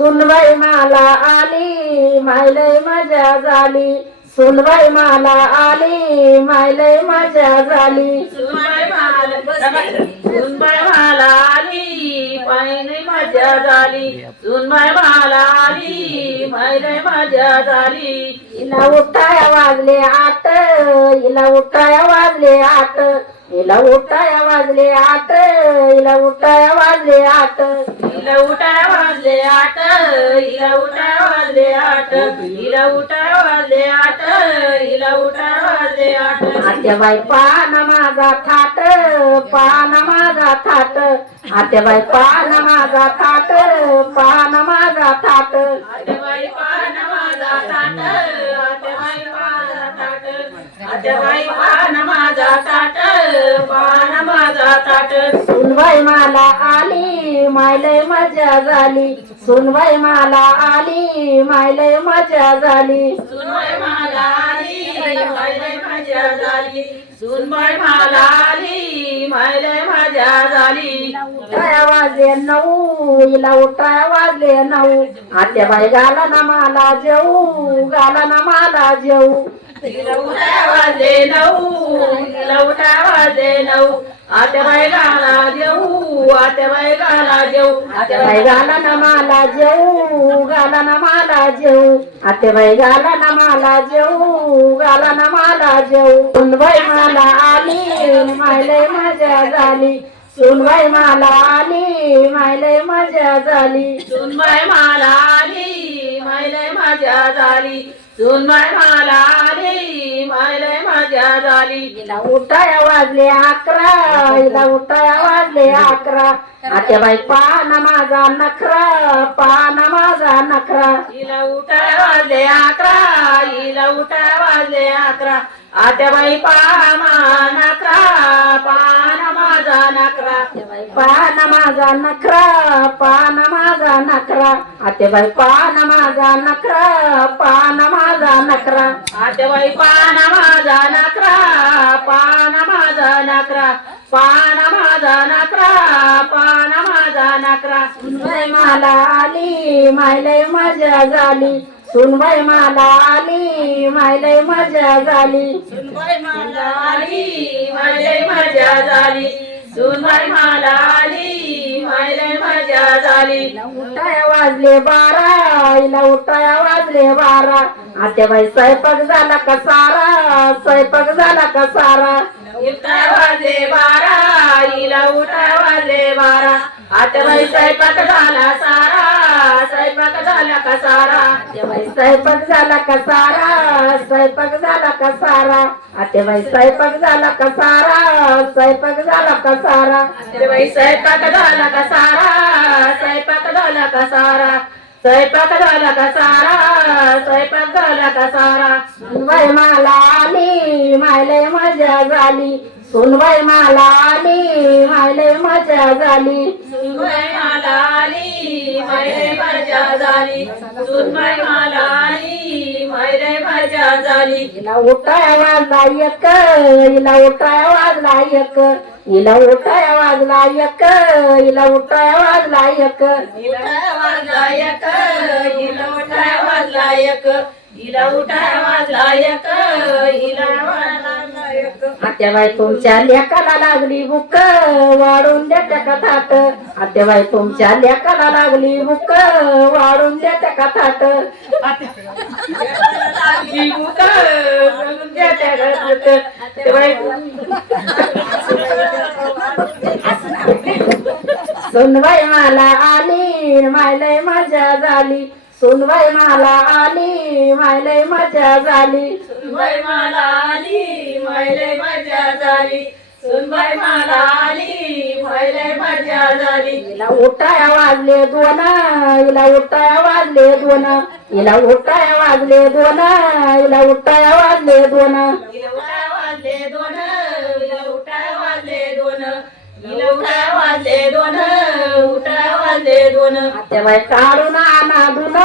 सुनबाई मला आली मायलय मजा झाली. सुनबाई मला आली मायलय मजा झाली. सुनबाई मला सुनबाई मला आली पायने मजा झाली. सुनबाई मला आली मजा झाली. हिला उठाया वाजले आठ हिला उठाया वाजले आठ हिला उठाया वाजले आठ हिला उठाया वाजले आठ हिला उठाय वाजले आठ हिला उठाय वाजले आठ हिला उठाय वाजले आठ हिला उठाय वाजले आठ. आत्याबाई पाना माझा थाट पाना माझा थाट. आत्याबाई पाना माझा थाट पाना माझा थाट. आतेबाई पान माझा माझा आतेबाई पान माझा ताट पान माझा ताट. सुनबाई मला आली मायलय मजा झाली. सुनबाई मला आली मायलय मजा झाली. सुनबाई मला आली मायले मजा झाली. सुनबाई मला आली मायले मजा झाली. उठाया वाजले नऊ हिला उठाया वाजले नऊ. आत्याबाई गाला ना मला जेऊ गाला ना मला जेऊ. तिला उठाय नऊ. नऊ मला जेऊ गाला ना जेऊ जेऊ गाला जेऊ सुनबाई मला आली मायलय मजा झाली. सुनबाई मला आली मायलय मजा झाली. सुनबाई मला आली मायले मजा झाली. सुनबाई मला आली मायले माझ्या झाली. हिला उठाया वाजले अकरा हिला उठाया वाजले अकरा. आत्याबाई पाना माझा नखरा पाना माझा नखरा. हिला उठाया वाजले अकरा हिला उठाया वाजले अकरा. आता बाई पाना नखरा नकरा पाना माझा नखरा पाना माझा नखरा. आतेबाई पाना माझा नखरा पाना माझा नखरा. आतेबाई पाना माझा नकरा पाना माझा नखरा. पाना माझा नखरा पाना माझा नखरा. सुनबाई मला आली मायलय मजा झाली. सुनबाई मला आली मायलय मजा झाली. सुनबाई मला आली मायलय मजा झाली. सुनबाई मला आली माझे मजा झाली. उठाया वाजले बारा हिला उठाया वाजले बारा आत्याबाई स्वयंपाक झाला का सारा स्वयंपाक झाला का सारा उठाय वाजले बारा हिला उठाय वाजले बारा आतेबाई स्वयंपाक झाला सारा स्वयंपाक झाला का सारा आत्याबाई स्वयंपाक झाला का सारा स्वयंपाक झाला का सारा आत्याबाई स्वयंपाक झाला का सारा स्वयंपाक झाला का सारा आतेबाई स्वयंपाक झाला का सारा स्वयंपाक झाला का सारा स्वयंपाक झाला का सारा स्वयंपाक झाला का सारा. सुनबाई मला आली मायले मजा झाली. सुनबाई मला आली मायले मजा झाली. सुनबाई मला आली मायरे मजा झाली सुनबाई मला आली मायरे मजा झाली हिला उठाया वाजला एक हिला उठाया वाजला एक हिला उठाया वाजला एक हिला उठाया वाजला एक हिला वाजला एक हिला उठाय वाजला एक हिला उठाय वाजला एक हिला आत्याबाई तुमच्या लेकाला लागली बुक वाढून देत्या का आत्या आत्याबाई तुमच्या लेकाला लागली बुक वाढून देत्या का थाट लागली बुक द्या त्या सुनबाई मला आली मायलय मजा झाली सुनबाई मला आली मायलय मजा झाली सुनबाई मला आली मैले मजा झाली. सुनबाई मला आली मैले मजा झाली. हिला उठाया वाजले दोन हिला उठाया वाजले दोन हिला उठाया वाजले दोन हिला उठाया वाजले दोन. हिला उठाय वाजले दोन हिला उठाय वाजले दोन. हिला उठाय वाजले दोन उठाय वाजले दोन. आत्याबाई काढून आणा धुन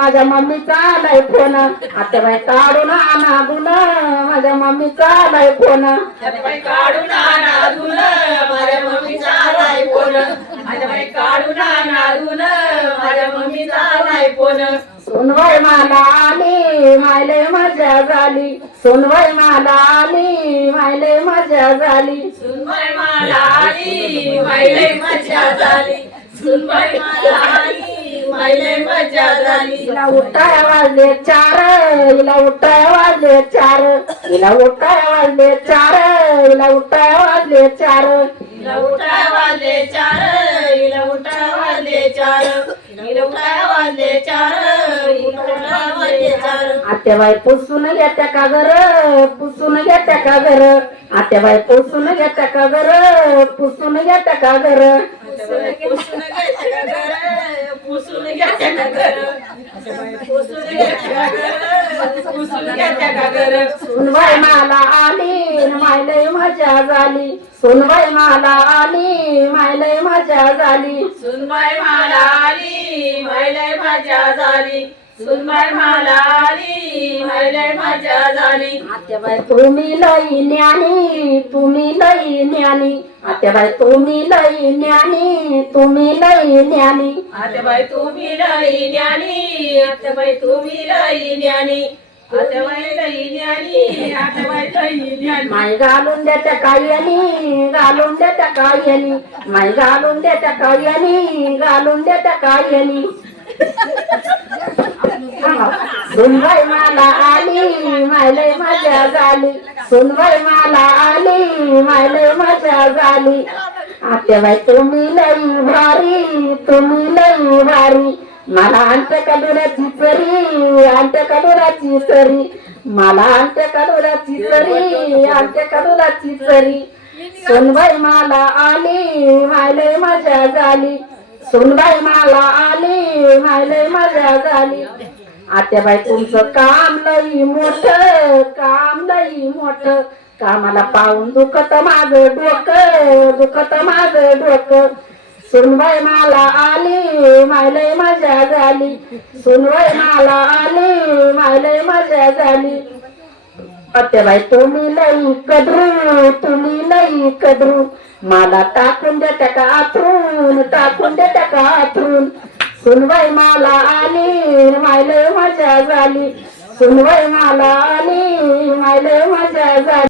माझ्या मम्मीचा आलाय फोन. आत्याबाई काढून आणा धुन माझ्या मम्मीचा आलाय फोन. बाई काढून आणा धुन माझ्या मम्मीचा आलाय फोन. बाई काढून माझ्या मम्मीचा सोनबाई मला आली मायले मजा झाली. सोनबाई मला आली मायले मजा झाली. सुनबाई मला आली मायले मजा झाली. सुनबाई मला आली चार हिला वाजले चार वाजले चार वाजले चार. आत्याबाई पुसून घ्या त्या कागर पुसून घेत्या त्या घर आत्याबाई पुसून का घर पुसून घ्या का घर पुसून घ्यायचं का घर पुसून घ्यायचं का घर पुसून घ्यायचं का घर सोनबाई मला आली मायलय मजा झाली. सुनबाई मला आली मायलय मजा झाली. सुनबाई मला आली मायलय मजा झाली. सुनबाई म्हणाली मैले मजा झाली तुम्ही लई ज्ञानी तुम्ही लई ज्ञानी. आत्याबाई तुम्ही लई ज्ञानी तुम्ही लई ज्ञानी. आत्याबाई तुम्ही लई ज्ञानी आत्याबाई तुम्ही लई ज्ञानी. माय घालून द्या त्या काय्यानी घालून द्या त्या काय्यानी. माय घालून द्या त्या काय्यानी घालून द्या त्या काय्यानी. सुनबाई मला आली मायले मजा झाली. सुनबाई मला आली मायले मजा झाली. आत्याबाई तुम्ही लई भारी तुम्ही लई भारी. मला आमच्या कडुऱ्याची चरी आमच्या कडुऱ्याची चरी मला आमच्या कडुऱ्याची चरी आमच्या कडुऱ्याची चरी सोनबाई मला आली मायले मजा झाली. सोनबाई मला आली मायलय मजा झाली. आत्याबाई तुमचं काम लई मोठ काम लई मोठ. कामाला पाहून दुखत माझं डोकं दुखत माझं डोकं. सुनबाई मला आली मायलय मजा झाली. सुनबाई मला आली मायलय मजा झाली. आत्याबाई तुम्ही लई कदरू तुम्ही लई कदरू. मला टाकून देत्या का घेऊन टाकून देत्या का सुनवाई मला आली मायल मजा झाली सुनवाई मला आली मायल मजा झाली